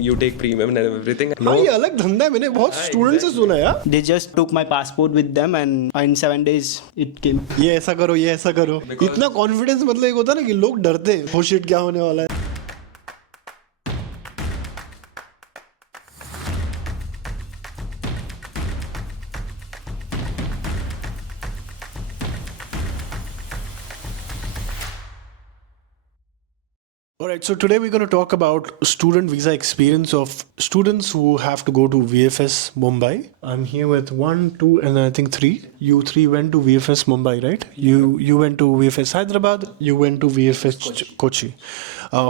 You take premium and everything. हाँ ये अलग धंधा है, मैंने बहुत स्टूडेंट से सुना है यार. They just took my passport with them and in 7 days it came. ये ऐसा करो, ये ऐसा करो. इतना कॉन्फिडेंस मतलब एक होता है ना कि लोग डरते हैं, हो शिट क्या होने वाला है. Alright, so today we're going to talk about student visa experience of students who have to go to VFS Mumbai. I'm here with 1, 2 and I think 3. You 3 went to VFS Mumbai, right? You went to VFS Hyderabad, you went to VFS Kochi.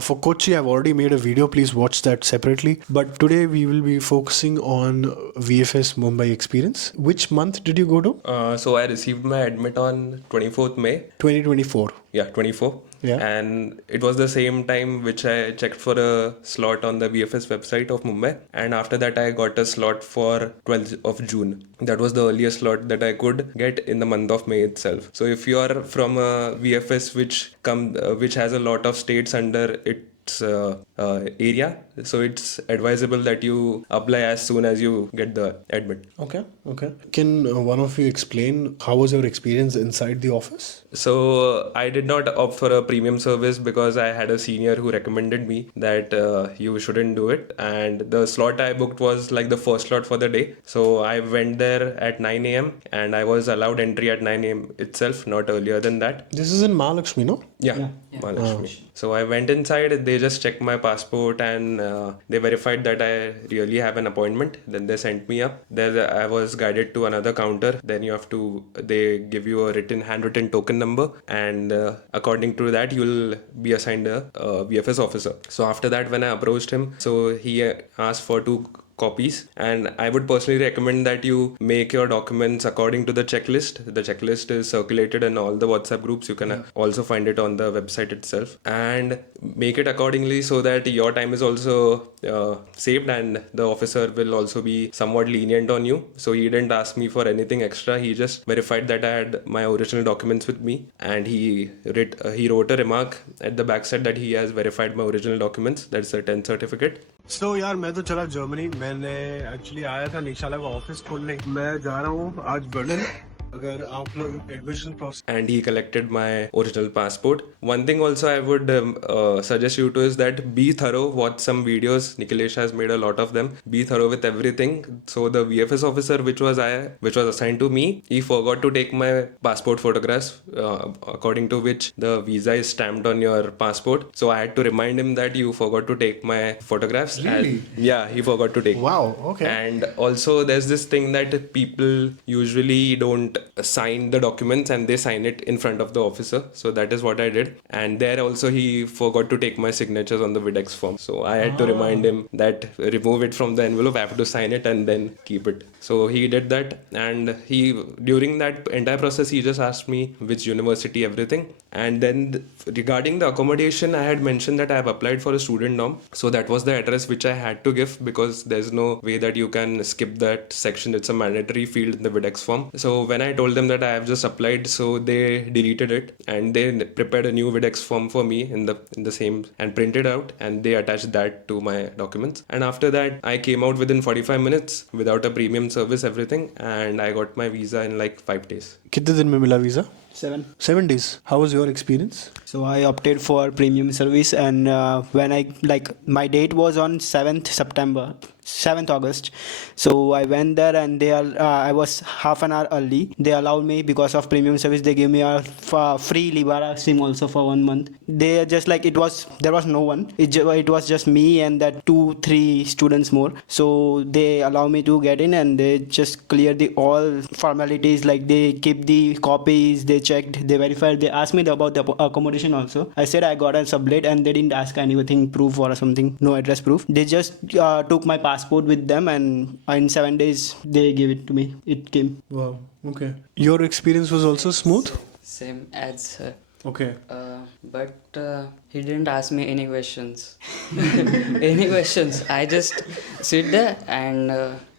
For Kochi, I've already made a video. Please watch that separately. But today we will be focusing on VFS Mumbai experience. Which month did you go to? So I received my admit on 24th May. 2024. Yeah, 24. Yeah. And it was the same time which I checked for a slot on the VFS website of Mumbai. And after that, I got a slot for 12th of June. That was the earliest slot that I could get in the month of May itself. So if you are from a VFS which has a lot of states under its area, so it's advisable that you apply as soon as you get the admit. Okay. Can one of you explain how was your experience inside the office? So I did not opt for a premium service because I had a senior who recommended me that you shouldn't do it. And the slot I booked was like the first slot for the day. So I went there at 9 a.m. and I was allowed entry at 9 a.m. itself, not earlier than that. This is in Mahalakshmi, no? Yeah. Mahalakshmi. So I went inside, they just checked my passport and they verified that I really have an appointment. Then they sent me up. There I was guided to another counter. Then they give you a handwritten token number, and according to that you'll be assigned a VFS officer. So after that, when I approached him, so he asked for 2 copies, and I would personally recommend that you make your documents according to the checklist. The checklist is circulated in all the WhatsApp groups. You can also find it on the website itself, and make it accordingly so that your time is also saved and the officer will also be somewhat lenient on you. So he didn't ask me for anything extra. He just verified that I had my original documents with me, and he wrote a remark at the backside that he has verified my original documents. That's the 10th certificate. So यार मैं तो चला Germany. मैंने actually आया था निशाला का office खोलने. मैं जा रहा हूँ आज बर्लिन. अगर आप लोग admission process. And he collected my original passport. One thing also I would suggest you to is that be thorough. Watch some videos. Nikhilesh has made a lot of them. Be thorough with everything. So the VFS officer which was assigned to me, he forgot to take my passport photographs, according to which the visa is stamped on your passport. So I had to remind him that you forgot to take my photographs. Really? Yeah, he forgot to take. Wow. Okay. And also there's this thing that people usually don't sign the documents and they sign it in front of the officer. So that is what I did. And there also he forgot to take my signatures on the Videx form. So I had to remind him that remove it from the envelope, I have to sign it and then keep it. So he did that, and during that entire process he just asked me which university, everything. And then regarding the accommodation, I had mentioned that I have applied for a student dorm. So that was the address which I had to give because there's no way that you can skip that section. It's a mandatory field in the Videx form. So when I told them that I have just applied, so they deleted it and they prepared a new Videx form for me in the same and printed out, and they attached that to my documents. And after that I came out within 45 minutes without a premium service, everything, and I got my visa in like 5 days. कितने दिन में मिला visa? 7 days. How was your experience? So I opted for premium service, and when my date was on 7th August. So I went there, and I was half an hour early. They allowed me because of premium service. They gave me a free Libara SIM also for 1 month. They just there was no one. It was just me and that 2-3 students more. So they allowed me to get in, and they just cleared all formalities. Like they keep the copies, they checked, they verified. They asked me about the accommodation also. I said I got a sublet, and they didn't ask anything proof or something, no address proof. They just took my passport with them, and in 7 days they gave it to me. It came. Wow. Okay. Your experience was also smooth? Same as her. Okay. But he didn't ask me any questions. I just sit there and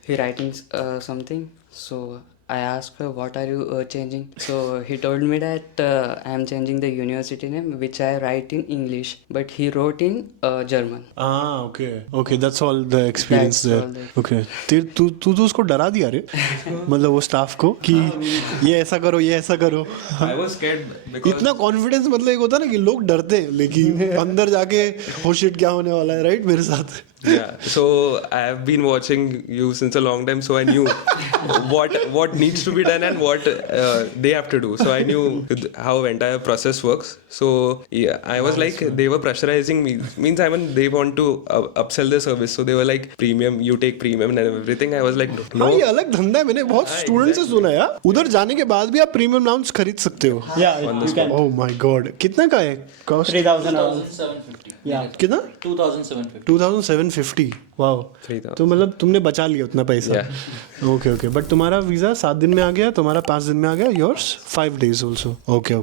he writing something. So I asked what are you changing. So he told me that I am changing the university name, which I write in English, but he wrote in German. Okay, that's all the experience That's there. all the- Okay, तू तू तो उसको डरा दिया रे मतलब वो staff को कि ये ऐसा करो ये ऐसा करो. I was scared because इतना कॉन्फिडेंस मतलब एक होता है ना कि लोग डरते हैं लेकिन अंदर जाके हो शिट क्या होने वाला है, राइट? मेरे साथ yeah. So I have been watching you since a long time, so I knew what needs to be done and what they have to do. So I knew how entire process works. So yeah, I was like they were pressurizing me. Means I mean they want to upsell their service. So they were like premium, you take premium and everything. I was like no. हाँ, ये अलग धंधा है. मैंने बहुत student से सुना है यार. उधर जाने के बाद भी आप प्रीमियम लाउंज खरीद सकते हो. Yeah, you can. Oh my God, कितना का है कॉस्ट? 3,000. 2750. Yeah. कितना? 2750. 2750. वाओ. 3,000. तो मतलब तुमने बचा लिया उतना पैसा. Yeah. ओके बट तुम्हारा वीजा 7 दिन में आ गया, तुम्हारा 5 दिन में आ गया, योर्स 5 days ऑल्सो. ओके